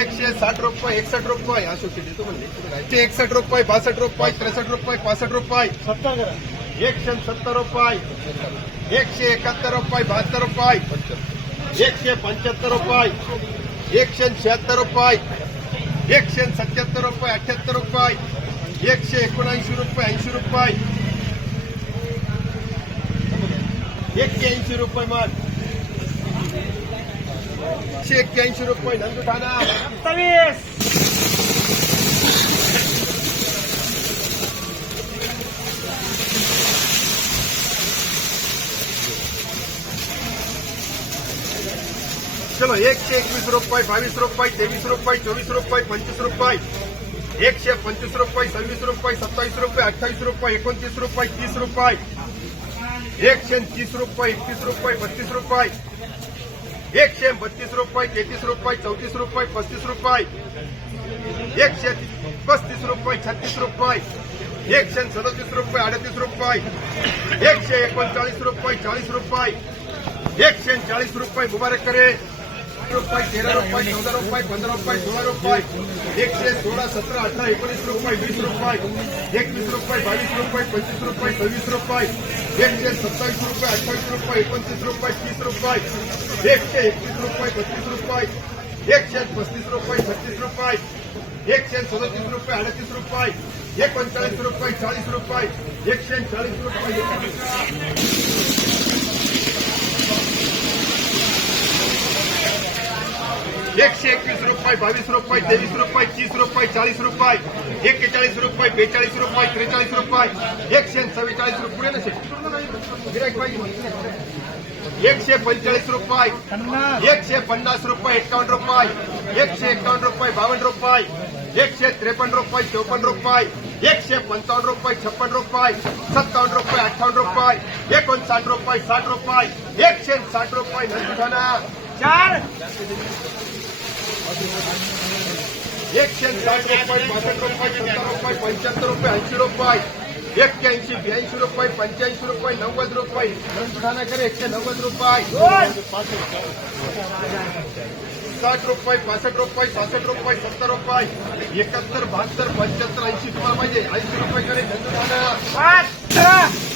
एकशे साठ रुपये एकसष्ट रुपये तू एकसष्ट रुपये बासष्ट रुपये एकशे सत्तर रुपये एकशे एकाहत्तर रुपये बहात्तर रुपये एकशे पंच्याहत्तर रुपये एकशे शहात्तर रुपये एकशे सत्याहत्तर रुपये अठ्याहत्तर रुपये एकशे एकोणऐंशी रुपये ऐंशी रुपये एकशे ऐंशी रुपये मग एकशे एक्क्याऐंशी रुपये नंदू ठाणा चलो एकशे एकवीस रुपये, बावीस रुपये, तेवीस रुपये चोवीस रुपये, पंचवीस रुपये। एकशे पंचवीस रुपये, सव्वीस रुपये, सत्तावीस रुपये, अठ्ठावीस रुपये, एकोणतीस रुपये, तीस रुपये। एकशे तीस रुपये, एकतीस रुपये, बत्तीस रुपये। एकशे बत्तीस रुपये तेहतीस रुपये, चौतीस रुपये पस्तीस रुपये। एकशे पस्तीस रुपये, छत्तीस रुपये। एकशे सदतीस रुपये, अडतीस रुपये। एकशे रुपये चाळीस रुपये। एकशे चाळीस रुपये मुबारक करे। रुपये तेरा रुपये चौदा रुपये पंधरा रुपये सोळा रुपये एकशे सोळा सतरा अठरा एकोणीस रुपये वीस रुपये एकवीस रुपये बावीस रुपये पंचवीस रुपये सव्वीस रुपये एकशे सत्तावीस रुपये अठ्ठावीस रुपये एकोणतीस रुपये तीस रुपये एकशे एकवीस रुपये बत्तीस रुपये एकशे पस्तीस रुपये छत्तीस रुपये एकशे सदतीस रुपये अडतीस रुपये एकोणचाळीस रुपये चाळीस रुपये एकशे चाळीस रुपये एकशे एकवीस रुपये बावीस रुपये, तेवीस रुपये, तीस रुपये, चाळीस रुपये, एक्केचाळीस रुपये, बेचाळीस रुपये, त्रेचाळीस रुपये, एकशे चव्वेचाळीस रुपये. पाहिजे एकशे पंचेचाळीस रुपये, एकशे पन्नास रुपये एकावन्न रुपये, एकशे एकावन्न रुपये, बावन्न रुपये, एकशे त्रेपन्न रुपये, चौपन्न रुपये, एकशे पंचावन्न रुपये, छप्पन रुपये, सत्तावन्न रुपये, अठ्ठावन्न रुपये, एकोणसाठ रुपये, साठ रुपये, एकशे साठ रुपये. चार. एकशे साठ रुपये पासष्ट रुपये सत्तर रुपये पंच्याहत्तर रुपये ऐंशी रुपये एक्क्याऐंशी ब्याऐंशी रुपये पंच्याऐंशी रुपये नव्वद रुपये ठाण्याकडे एकशे नव्वद रुपये साठ रुपये पासष्ट रुपये सहासष्ट रुपये सत्तर रुपये एकाहत्तर बहात्तर पंच्याहत्तर ऐंशी तुम्हाला पाहिजे ऐंशी रुपये कडे ठाणा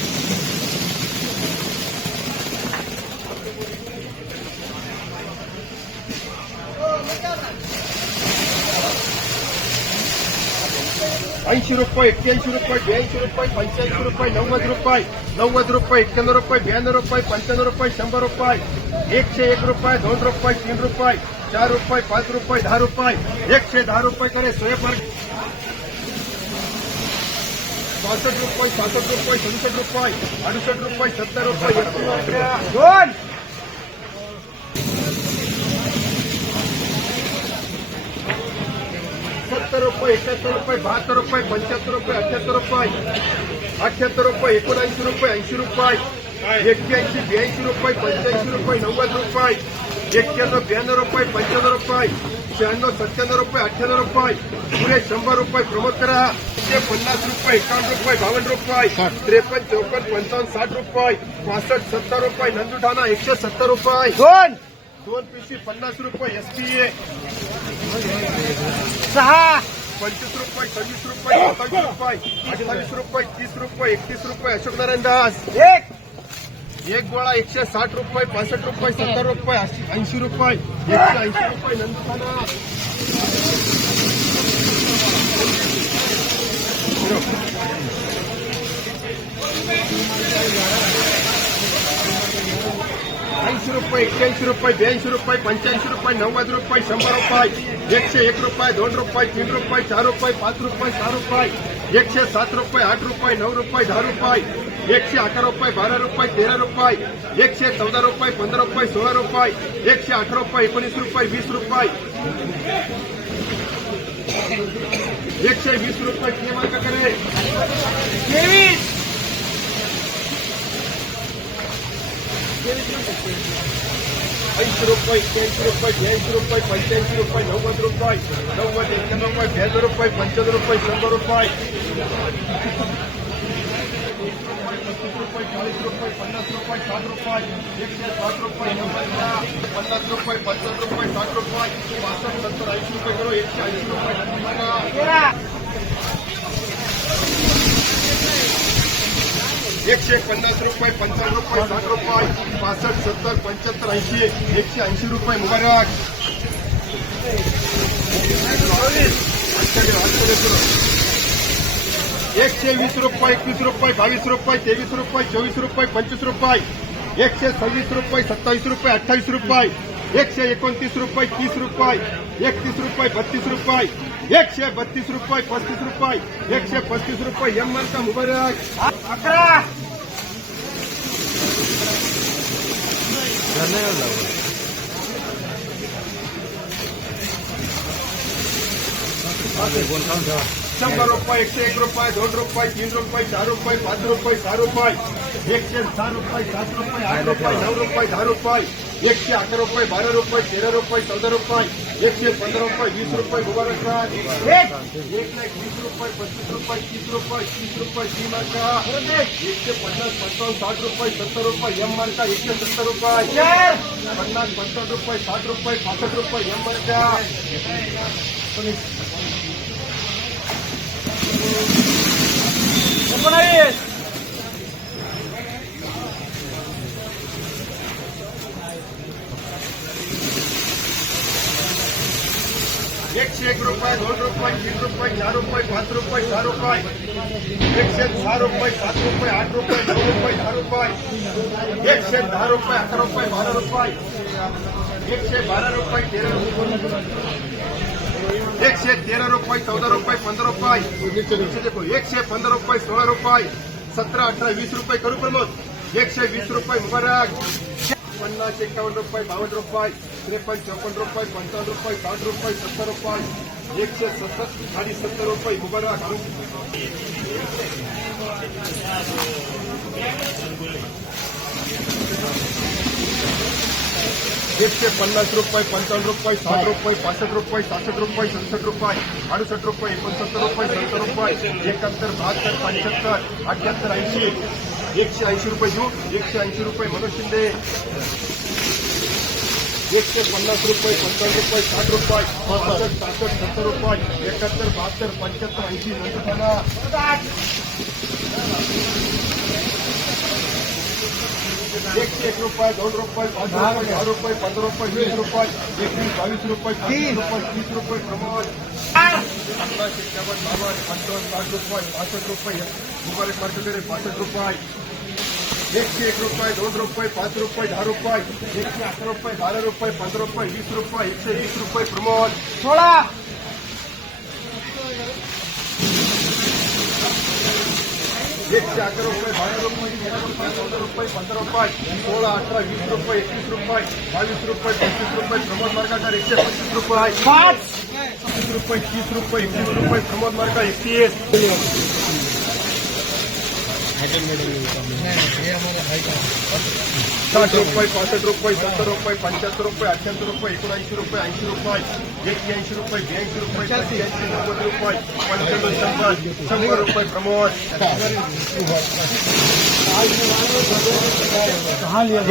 पाच सहा ऐंशी रुपये एक्क्याऐंशी रुपये ब्याऐंशी रुपये पंच्याऐंशी रुपये नव्वद रुपये नव्वद रुपये एक्क्याण्णव रुपये ब्याण्णव रुपये पंच्याण्णव रुपये शंभर रुपये एकशे एक रुपये दोन रुपये तीन रुपये चार रुपये पाच रुपये दहा रुपये एकशे दहा रुपये करे सोयपार्क पासष्ट रुपये सहासष्ट रुपये सदुसष्ट रुपये अडुसष्ट रुपये सत्तर रुपये एकोणनव्वद रुपये दोन सत्तर रुपये एकाहत्तर रुपये बहात्तर रुपये पंच्याहत्तर रुपये अठ्याहत्तर रुपये अठ्याहत्तर रुपये एकोणऐंशी रुपये ऐंशी रुपये एक्क्याऐंशी ब्याऐंशी रुपये पंच्याऐंशी रुपये नव्वद रुपये एक्क्याण्णव ब्याण्णव रुपये पंच्याण्णव रुपये शहाण्णव सत्त्याण्णव रुपये अठ्ठ्याण्णव रुपये पुढे शंभर रुपये प्रमोद करा एकशे पन्नास रुपये एकावन्न रुपये बावन्न रुपये त्रेपन्न चौपन्न पंचावन्न साठ रुपये पासष्ट सत्तर रुपये नंदुठाणा एकशे सत्तर रुपये सहा. पंचवीस रुपये सव्वीस रुपये सत्तावीस रुपये अठ्ठावीस रुपये तीस रुपये एकतीस रुपये. अशोक नारायण दास. एक. एक गोळा एकशे साठ रुपये पासष्ट रुपये सत्तर रुपये ऐंशी रुपये एकशे ऐंशी रुपये नंदुखाना ऐंशी रुपये, एक्क्याऐंशी रुपये, ब्याऐंशी रुपये, पंच्याऐंशी रुपये, नव्वद रुपये, शंभर रुपये, एकशे एक रुपये, दोन रुपये, तीन रुपये, चार रुपये, पाच रुपये, सहा रुपये, एकशे सात रुपये, आठ रुपये, नऊ रुपये, दहा रुपये, एकशे अकरा रुपये, बारा रुपये, तेरा रुपये, एकशे चौदा रुपये, पंधरा रुपये, सोळा रुपये, एकशे अठरा रुपये, एकोणीस रुपये, वीस रुपये. एकशे वीस रुपये क्रमांक करे तेवीस ऐंशी रुपये एक्क्याऐंशी रुपये ब्याऐंशी रुपये पंच्याऐंशी रुपये नव्वद रुपये एक्क्याण्णव रुपये ब्याण्णव रुपये पंच्याण्णव रुपये शंभर रुपये पस्तीस रुपये साठ रुपये एकशे साठ रुपये पन्नास रुपये पंचावन्न रुपये साठ रुपये पासष्ट सत्तर ऐंशी रुपये किलो एकशे ऐंशी रुपये एकशे पन्नास रुपये, पंचावन्न रुपये, साठ रुपये, पासष्ट, सत्तर, पंच्याहत्तर, ऐंशी, एकशे ऐंशी रुपये. मुबारक. एकशे वीस रुपये, एकवीस रुपये, बावीस रुपये, तेवीस रुपये, चोवीस रुपये, पंचवीस रुपये. एकशे सव्वीस रुपये, सत्तावीस रुपये, अठ्ठावीस रुपये. एकशे एकोणतीस रुपये तीस रुपये एकतीस रुपये बत्तीस रुपये एकशे बत्तीस रुपये पस्तीस रुपये एकशे पस्तीस रुपये मार्का मुबारक। अकरा। शंभर रुपये एकशे एक रुपये दोन रुपये तीन रुपये चार रुपये पाच रुपये सहा रुपये एकशे सहा रुपये सात रुपये आठ रुपये नऊ रुपये दहा रुपये एकशे अकरा रुपये बारा रुपये तेरा रुपये चौदा रुपये एकशे पंधरा रुपये वीस रुपये मुबारक राज. एक एक लाख वीस रुपये पस्तीस रुपये तीस रुपये तीस रुपये सी मार्का एकशे पन्नास पंचावन्न साठ रुपये सत्तर रुपये एम मार्का एकशे सत्तर रुपये चार पन्नास पंचावन्न रुपये साठ रुपये पासष्ट रुपये एम मार्का एकोणावीस एकशे एक रुपये दोन रुपये तीन रुपये चार रुपये पाच रुपये सहा रुपये एकशे सहा रुपये सात रुपये आठ रुपये नऊ रुपये दहा रुपये एकशे दहा रुपये अकरा रुपये बारा रुपये एकशे बारा रुपये तेरा रुपये एकशे तेरा रुपये चौदा रुपये पंधरा रुपये एकशे देखो एकशे पंधरा रुपये सोळा रुपये सतरा अठरा वीस रुपये करू प्रमोद एकशे वीस रुपये मुबारक पन्नास एकावन्न रुपये बावन्न रुपये त्रेपन्न चौपन्न रुपये पंचावन्न रुपये, साठ रुपये, सत्तर रुपये एकशे सत्तर साडे सत्तर रुपये मुबारक एकशे पन्नास रुपये पंचावन्न रुपये, साठ रुपये पासष्ट रुपये सहासष्ट रुपये सदुसष्ट रुपये अडुसष्ट रुपये एकोणसत्तर रुपये, सत्तर रुपये, एकाहत्तर, बहात्तर पंच्याहत्तर अठ्याहत्तर, ऐंशी एकशे ऐंशी रुपये देऊ एकशे ऐंशी रुपये मनोज शिंदे एकशे पन्नास रुपये पंचावन्न रुपये साठ रुपये पासष्ट सहासष्ट सत्तर रुपये एकाहत्तर बहात्तर पंच्याहत्तर ऐंशी नंतर झाला एकशे एक रुपये दोन रुपये पाच रुपये रुपये पंधरा रुपये वीस रुपये एकवीस बावीस रुपये पंचवीस रुपये तीस रुपये प्रमाण चार पन्नास एकावन्न बावन्न पंचावन्न साठ एकशे एक रुपये दोन रुपये पाच रुपये दहा रुपये. एकशे अकरा रुपये बारा रुपये पंधरा रुपये वीस रुपये एकशे वीस रुपये प्रमाण. सोळा! एकशे अकरा रुपये बारा रुपये तेरा रुपये चौदा रुपये पंधरा रुपये. सोळा अठरा वीस रुपये एकवीस रुपये बावीस रुपये पंचवीस रुपये प्रमोद मार्गाचा एकशे पंचवीस रुपये पाच! तीस रुपये तीस रुपये एकवीस रुपये प्रमोद मार्गा एकतीस साठ पासष्ट रुपये सत्तर रुपये रुपये प्रमोद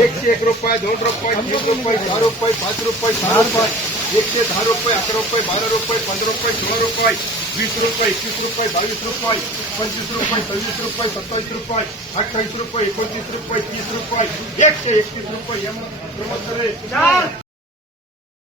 एकशे एक रुपये दोन रुपये तीन रुपये चार रुपये पाच रुपये सहा रुपये एकशे दहा रुपये अकरा रुपये बारा रुपये पंधरा रुपये सोळा रुपये वीस रुपये एकवीस रुपये बावीस रुपये पंचवीस रुपये सव्वीस रुपये सत्तावीस रुपये अठ्ठावीस रुपये एकोणतीस रुपये तीस रुपये एकशे एकतीस रुपये एम प्रमोद करे चार